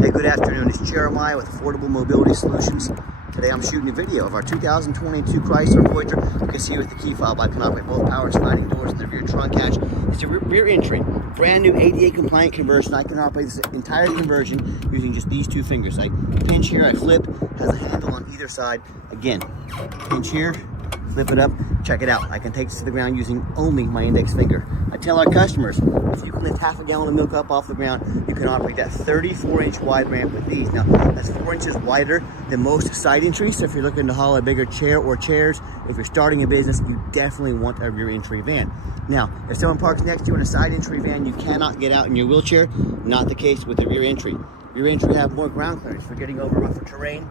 Hey, good afternoon. It's Jeremiah with Affordable Mobility Solutions. Today I'm shooting a video of our 2022 Chrysler Voyager. You can see with the key fob I can operate both power and sliding doors in the rear trunk hatch. It's a rear entry, brand new ADA compliant conversion. I can operate this entire conversion using just these two fingers. I pinch here, I flip, has a handle on either side. Again, pinch here, flip it up, check it out. I can take this to the ground using only my index finger. I tell our customers, if you can lift half a gallon of milk up off the ground, you can operate that 34-inch wide ramp with these. Now, that's 4 inches wider than most side entries, so if you're looking to haul a bigger chair or chairs, if you're starting a business, you definitely want a rear entry van. Now, if someone parks next to you in a side entry van, you cannot get out in your wheelchair. Not the case with the rear entry. Rear entry have more ground clearance for getting over rougher terrain,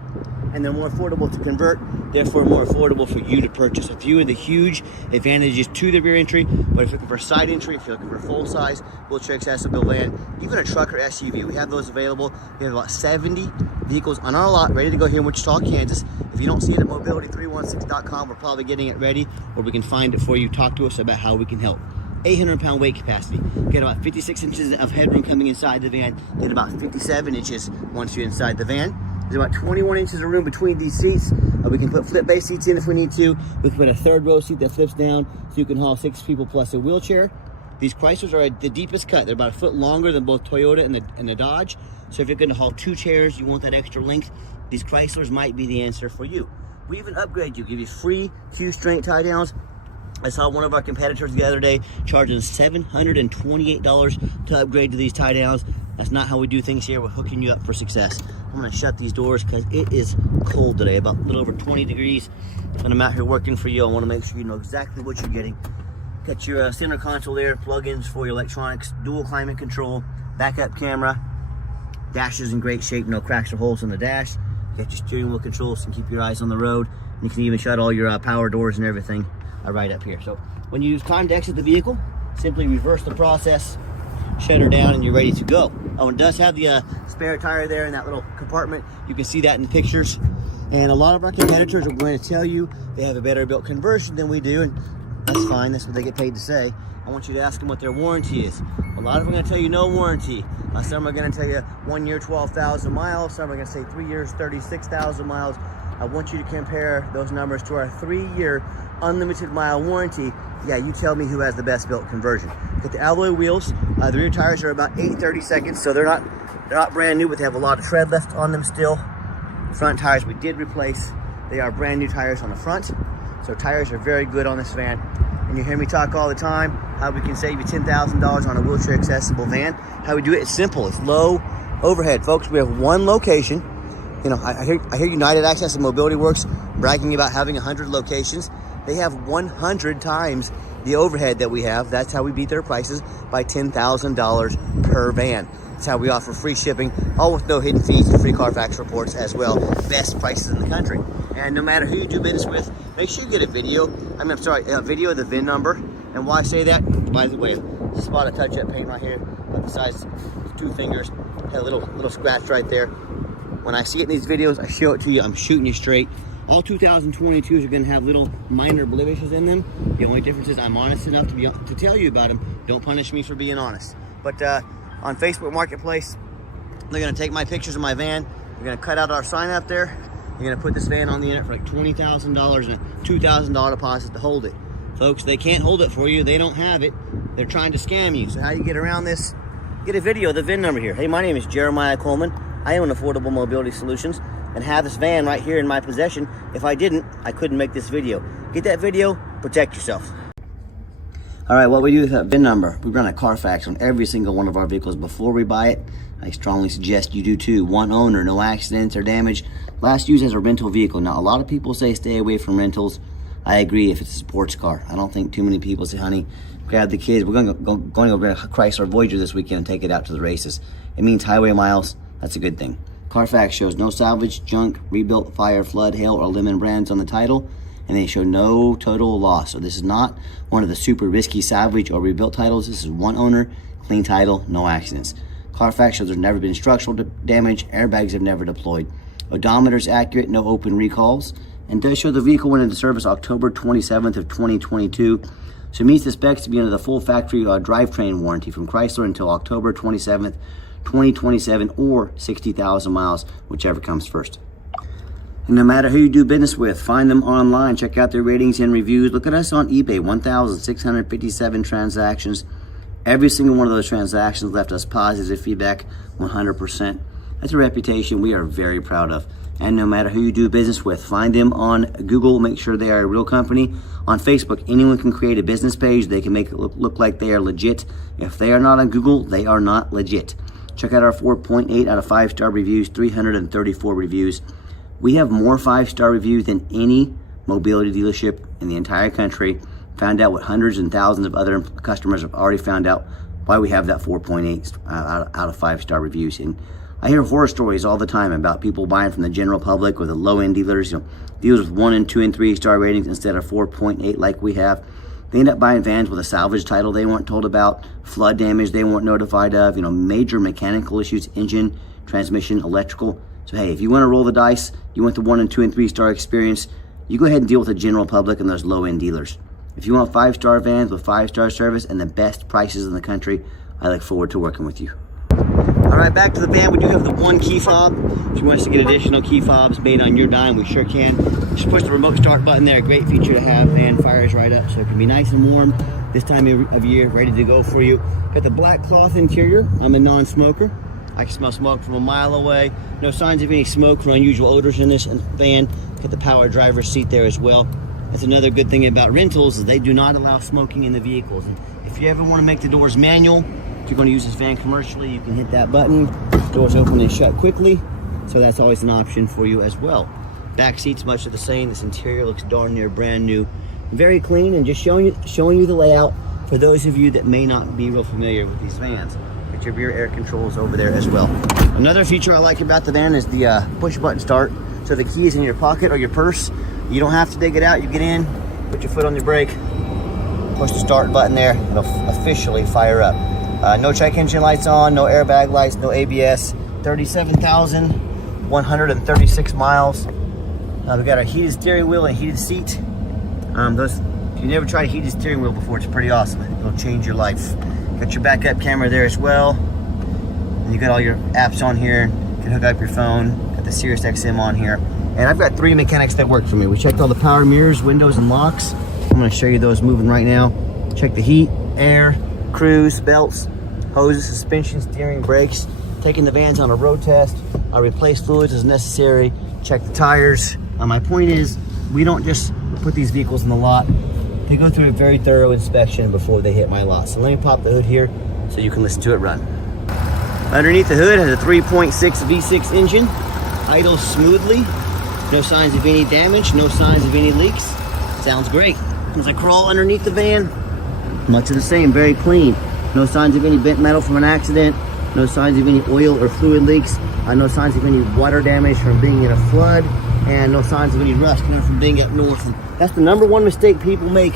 and they're more affordable to convert, therefore more affordable for you to purchase. A few of the huge advantages to the rear entry, but if you're looking for side entry, if you're looking for a full-size, wheelchair accessible van, even a truck or SUV, we have those available. We have about 70 vehicles on our lot ready to go here in Wichita, Kansas. If you don't see it at mobility316.com, we're probably getting it ready, or we can find it for you. Talk to us about how we can help. 800-pound weight capacity. Get about 56 inches of headroom coming inside the van. Get about 57 inches once you're inside the van. There's about 21 inches of room between these seats. We can put flip base seats in if we need to. We can put a third row seat that flips down so you can haul 6 people plus a wheelchair. These Chryslers are the deepest cut. They're about a foot longer than both Toyota and the Dodge. So if you're going to haul 2 chairs, you want that extra length, these Chryslers might be the answer for you. We even upgrade you, give you free Q-strength tie downs. I saw one of our competitors the other day charging $728 to upgrade to these tie downs. That's not how we do things here. We're hooking you up for success. I'm gonna shut these doors because it is cold today, about a little over 20 degrees. And I'm out here working for you. I wanna make sure you know exactly what you're getting. Got your center console there, plugins for your electronics, dual climate control, backup camera. Dash is in great shape, no cracks or holes in the dash. You got your steering wheel controls and keep your eyes on the road. And you can even shut all your power doors and everything right up here. So when you use time to exit the vehicle, simply reverse the process, shut her down, and you're ready to go. Oh, it does have the spare tire there in that little compartment. You can see that in the pictures. And a lot of our competitors are going to tell you they have a better built conversion than we do, and that's fine. That's what they get paid to say. I want you to ask them what their warranty is. A lot of them are going to tell you no warranty. Some are going to tell you 1 year, 12,000 miles. Some are going to say 3 years, 36,000 miles. I want you to compare those numbers to our 3-year unlimited mile warranty. Yeah, you tell me who has the best built conversion. Got the alloy wheels. The rear tires are about 8/32, so they're not brand new, but they have a lot of tread left on them still. Front tires we did replace. They are brand new tires on the front, so tires are very good on this van. And you hear me talk all the time how we can save you $10,000 on a wheelchair accessible van. How we do it is simple. It's low overhead, folks. We have one location. You know, I hear United Access and Mobility Works bragging about having 100 locations. They have 100 times the overhead that we have. That's how we beat their prices by $10,000 per van. That's how we offer free shipping, all with no hidden fees and free Carfax reports as well. Best prices in the country. And no matter who you do business with, make sure you get a video. A video of the VIN number. And why I say that, by the way, just spot a touch-up paint right here, besides 2 fingers. Had a little scratch right there. When I see it in these videos, I show it to you. I'm shooting you straight. All 2022s are going to have little minor blemishes in them. The only difference is I'm honest enough to tell you about them. Don't punish me for being honest. But on Facebook Marketplace, they're going to take my pictures of my van. They're going to cut out our sign up there. They're going to put this van on the internet for like $20,000 and a $2,000 deposit to hold it. Folks, they can't hold it for you. They don't have it. They're trying to scam you. So how you get around this? Get a video of the VIN number here. Hey, my name is Jeremiah Coleman. I own Affordable Mobility Solutions and have this van right here in my possession. If I didn't, I couldn't make this video. Get that video, protect yourself. All right, what we do with that VIN number, we run a Carfax on every single one of our vehicles before we buy it. I strongly suggest you do too. One owner, no accidents or damage. Last used as a rental vehicle. Now, a lot of people say stay away from rentals. I agree if it's a sports car. I don't think too many people say, honey, grab the kids. We're going to go grab a Chrysler Voyager this weekend and take it out to the races. It means highway miles. That's a good thing. Carfax shows no salvage, junk, rebuilt, fire, flood, hail, or lemon brands on the title, and they show no total loss. So this is not one of the super risky salvage or rebuilt titles. This is one owner, clean title, no accidents. Carfax shows there's never been structural damage, airbags have never deployed. Odometer's accurate, no open recalls, and does show the vehicle went into service October 27th of 2022. So it meets the specs to be under the full factory drivetrain warranty from Chrysler until October 27th, 2027, or 60,000 miles, whichever comes first. And no matter who you do business with, find them online. Check out their ratings and reviews. Look at us on eBay, 1,657 transactions. Every single one of those transactions left us positive feedback, 100%. That's a reputation we are very proud of. And no matter who you do business with, find them on Google. Make sure they are a real company. On Facebook, anyone can create a business page. They can make it look like they are legit. If they are not on Google, they are not legit. Check out our 4.8 out of 5-star reviews, 334 reviews. We have more 5-star reviews than any mobility dealership in the entire country. Found out what hundreds and thousands of other customers have already found out, why we have that 4.8 out of 5-star reviews. And I hear horror stories all the time about people buying from the general public or the low-end dealers, dealers with 1 and 2 and 3-star ratings instead of 4.8 like we have. They end up buying vans with a salvage title they weren't told about, flood damage they weren't notified of, major mechanical issues, engine, transmission, electrical. So hey, if you want to roll the dice, you want the 1 and 2 and 3-star experience, you go ahead and deal with the general public and those low-end dealers. If you want 5-star vans with 5-star service and the best prices in the country, I look forward to working with you. All right, back to the van. We do have the 1 key fob. If you want us to get additional key fobs made on your dime, we sure can. Just push the remote start button there. A great feature to have. Van fires right up, so it can be nice and warm this time of year, ready to go for you. Got the black cloth interior. I'm a non-smoker. I can smell smoke from a mile away. No signs of any smoke or unusual odors in this van. Got the power driver's seat there as well. That's another good thing about rentals, is they do not allow smoking in the vehicles. And if you ever want to make the doors manual, if you're going to use this van commercially, you can hit that button. Doors open and shut quickly, so that's always an option for you as well. Back seat's much of the same. This interior looks darn near brand new. Very clean, and just showing you the layout for those of you that may not be real familiar with these vans. Get your rear air controls over there as well. Another feature I like about the van is the push button start. So the key is in your pocket or your purse. You don't have to dig it out. You get in, put your foot on the brake, push the start button there, it'll officially fire up. No check engine lights on, no airbag lights, no ABS. 37,136 miles. We got our heated steering wheel and heated seat. If you never tried a heated steering wheel before, it's pretty awesome. It'll change your life. Got your backup camera there as well. And you got all your apps on here. You can hook up your phone. Got the Sirius XM on here. And I've got 3 mechanics that work for me. We checked all the power mirrors, windows, and locks. I'm gonna show you those moving right now. Check the heat, air, cruise, belts, hoses, suspension, steering, brakes. Taking the vans on a road test. I replace fluids as necessary. Check the tires. My point is, we don't just put these vehicles in the lot. They go through a very thorough inspection before they hit my lot. So let me pop the hood here so you can listen to it run. Underneath the hood has a 3.6 V6 engine. Idles smoothly. No signs of any damage, no signs of any leaks. Sounds great. As I crawl underneath the van, much of the same, very clean. No signs of any bent metal from an accident. No signs of any oil or fluid leaks. No signs of any water damage from being in a flood. And no signs of any rust coming from being up north. And that's the #1 mistake people make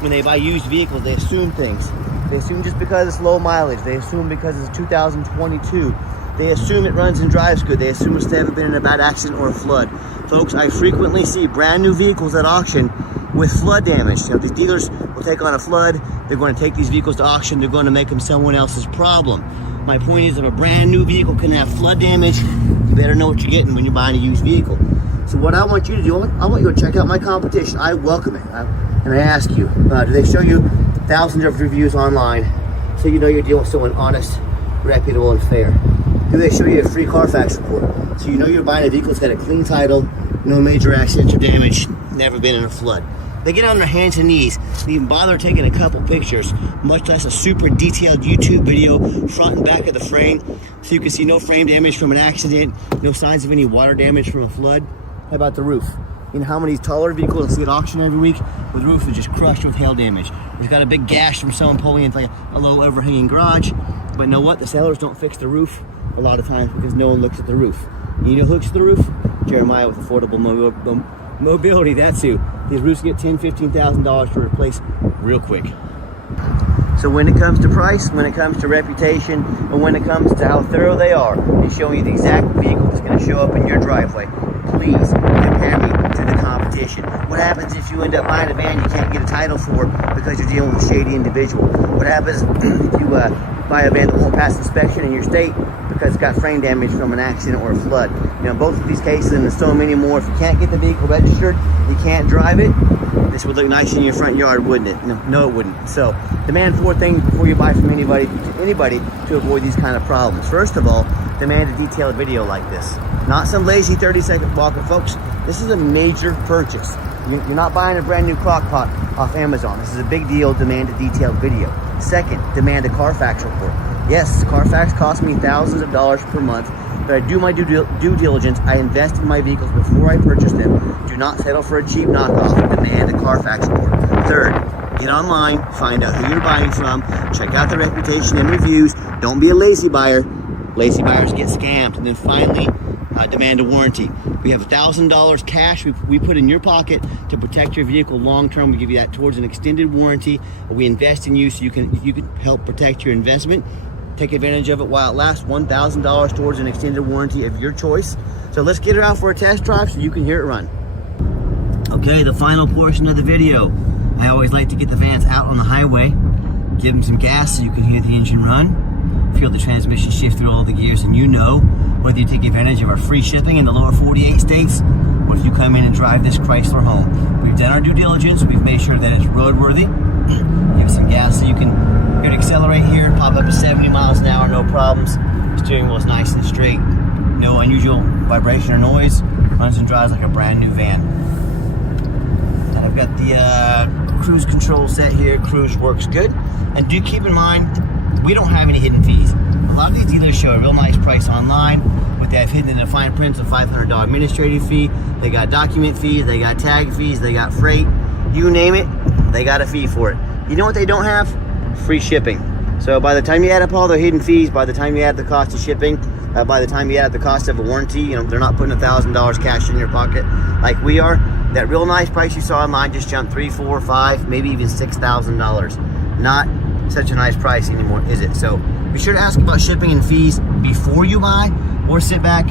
when they buy used vehicles. They assume things. They assume just because it's low mileage. They assume because it's 2022. They assume it runs and drives good. They assume it's never been in a bad accident or a flood. Folks, I frequently see brand new vehicles at auction with flood damage. These dealers will take on a flood. They're going to take these vehicles to auction. They're going to make them someone else's problem. My point is, if a brand new vehicle can have flood damage, you better know what you're getting when you're buying a used vehicle. So what I want you to do, I want you to check out my competition. I welcome it. And I ask you, do they show you thousands of reviews online so you know you're dealing with someone honest, reputable, and fair? Do they show you a free Carfax report so you know you're buying a vehicle that's got a clean title, no major accidents or damage, never been in a flood? They get on their hands and knees. They even bother taking a couple pictures, much less a super detailed YouTube video, front and back of the frame, so you can see no frame damage from an accident, no signs of any water damage from a flood. How about the roof? You know how many taller vehicles see at auction every week where the roof is just crushed with hail damage? It's got a big gash from someone pulling into like a low overhanging garage. But you know what? The sellers don't fix the roof a lot of times because no one looks at the roof. You know who looks at the roof? Jeremiah with Affordable Mobility. That's who. These roofs get $10,000, $15,000 to replace real quick. So when it comes to price, when it comes to reputation, and when it comes to how thorough they are in showing you the exact vehicle that's going to show up in your driveway, please compare me to the competition. What happens if you end up buying a van you can't get a title for because you're dealing with a shady individual? What happens if you buy a van that won't pass inspection in your state because it's got frame damage from an accident or a flood. You know, both of these cases, and there's so many more. If you can't get the vehicle registered, you can't drive it, this would look nice in your front yard, wouldn't it? No, it wouldn't. So demand 4 things before you buy from anybody to avoid these kind of problems. First of all, demand a detailed video like this. Not some lazy 30-second walker, folks. This is a major purchase. You're not buying a brand new crock pot off Amazon. This is a big deal. Demand a detailed video. Second, demand a Carfax report. Yes, Carfax costs me thousands of dollars per month, but I do my due diligence. I invest in my vehicles before I purchase them. Do not settle for a cheap knockoff. Demand a Carfax report. Third, get online, find out who you're buying from, check out the reputation and reviews. Don't be a lazy buyer. Lazy buyers get scammed. And then finally, demand a warranty. We have $1,000 cash we put in your pocket to protect your vehicle long term. We give you that towards an extended warranty. We invest in you so you can help protect your investment. Take advantage of it while it lasts. $1,000 towards an extended warranty of your choice. So let's get it out for a test drive so you can hear it run. Okay, the final portion of the video. I always like to get the vans out on the highway, give them some gas so you can hear the engine run, feel the transmission shift through all the gears, and you know whether you take advantage of our free shipping in the lower 48 states, or if you come in and drive this Chrysler home. We've done our due diligence. We've made sure that it's roadworthy. Give it some gas so you can accelerate here, pop up to 70 miles an hour, no problems. Steering wheel is nice and straight. No unusual vibration or noise. Runs and drives like a brand new van. And I've got the cruise control set here. Cruise works good. And do keep in mind, we don't have any hidden fees. A lot of these dealers show a real nice price online, but they have hidden in the fine print a $500 administrative fee. They got document fees, they got tag fees, they got freight. You name it, they got a fee for it. You know what they don't have? Free shipping. So by the time you add up all their hidden fees, by the time you add the cost of shipping, by the time you add the cost of a warranty, you know, they're not putting $1,000 cash in your pocket like we are. That real nice price you saw online just jumped $3,000, $4,000, $5,000, maybe even $6,000. Not such a nice price anymore, is it? So be sure to ask about shipping and fees before you buy, or sit back,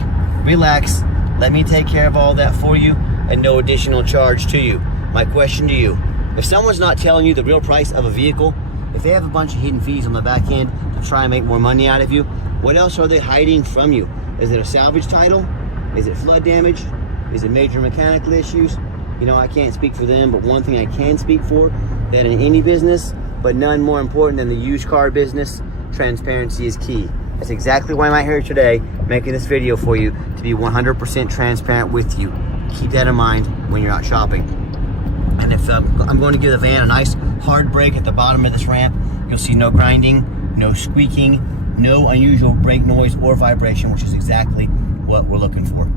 relax, let me take care of all that for you, and no additional charge to you. My question to you, if someone's not telling you the real price of a vehicle, if they have a bunch of hidden fees on the back end to try and make more money out of you, what else are they hiding from you? Is it a salvage title? Is it flood damage? Is it major mechanical issues? You know, I can't speak for them, but one thing I can speak for, that in any business, but none more important than the used car business, transparency is key. That's exactly why I'm out here today making this video for you, to be 100% transparent with you. Keep that in mind when you're out shopping. And if I'm going to give the van a nice hard brake at the bottom of this ramp, you'll see no grinding, no squeaking, no unusual brake noise or vibration, which is exactly what we're looking for.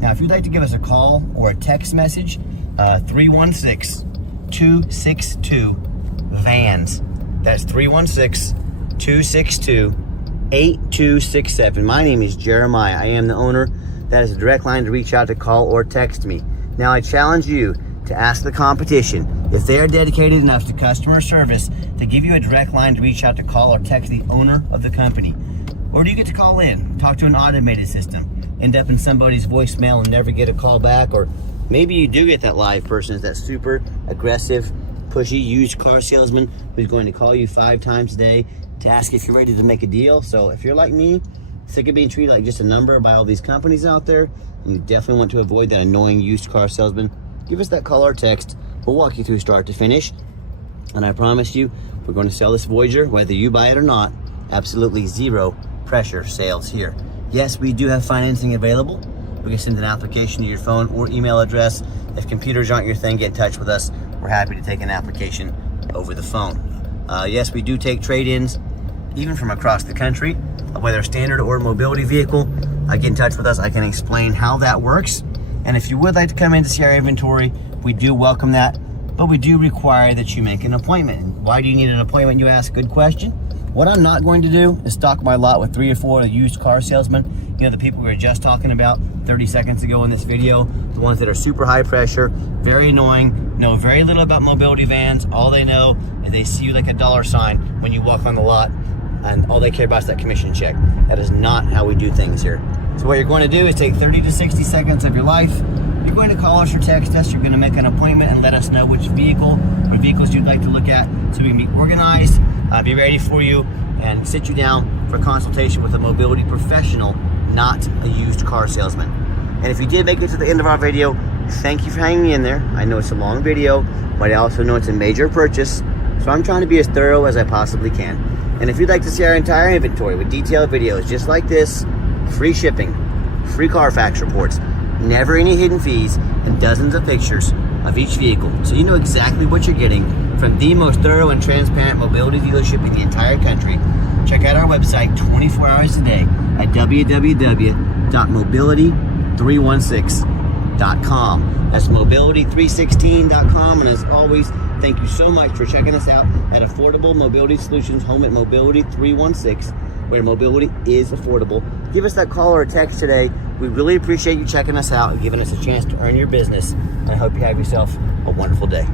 Now, if you'd like to give us a call or a text message, 316-262-VANS. That's 316-262-8267. My name is Jeremiah. I am the owner. That is a direct line to reach out, to call or text me. Now, I challenge you to ask the competition if they are dedicated enough to customer service to give you a direct line to reach out, to call or text the owner of the company. Or do you get to call in, talk to an automated system, end up in somebody's voicemail and never get a call back? Or maybe you do get that live person, that super aggressive, pushy used car salesman who's going to call you 5 times a day to ask if you're ready to make a deal. So if you're like me, sick of being treated like just a number by all these companies out there, and you definitely want to avoid that annoying used car salesman, give us that call or text. We'll walk you through start to finish. And I promise you, we're going to sell this Voyager, whether you buy it or not. Absolutely zero pressure sales here. Yes, we do have financing available. We can send an application to your phone or email address. If computers aren't your thing, get in touch with us. We're happy to take an application over the phone. Yes, we do take trade-ins, even from across the country, whether standard or mobility vehicle. Get in touch with us. I can explain how that works. And if you would like to come in to see our inventory, we do welcome that, but we do require that you make an appointment. And why do you need an appointment, you ask? Good question. What I'm not going to do is stock my lot with 3 or 4 used car salesmen. You know, the people we were just talking about 30 seconds ago in this video, the ones that are super high pressure, very annoying, know very little about mobility vans. All they know is they see you like a dollar sign when you walk on the lot, and all they care about is that commission check. That is not how we do things here. So what you're going to do is take 30 to 60 seconds of your life. You're going to call us or text us. You're going to make an appointment and let us know which vehicle or vehicles you'd like to look at, so we can be organized, be ready for you, and sit you down for consultation with a mobility professional, not a used car salesman. And if you did make it to the end of our video, thank you for hanging in there. I know it's a long video, but I also know it's a major purchase, so I'm trying to be as thorough as I possibly can. And if you'd like to see our entire inventory with detailed videos just like this, free shipping, free Carfax reports, never any hidden fees, and dozens of pictures of each vehicle, so you know exactly what you're getting from the most thorough and transparent mobility dealership in the entire country, check out our website 24 hours a day at www.mobility316.com. That's mobility316.com. And as always, thank you so much for checking us out at Affordable Mobility Solutions, home at Mobility 316, where mobility is affordable. Give us that call or a text today. We really appreciate you checking us out and giving us a chance to earn your business. I hope you have yourself a wonderful day.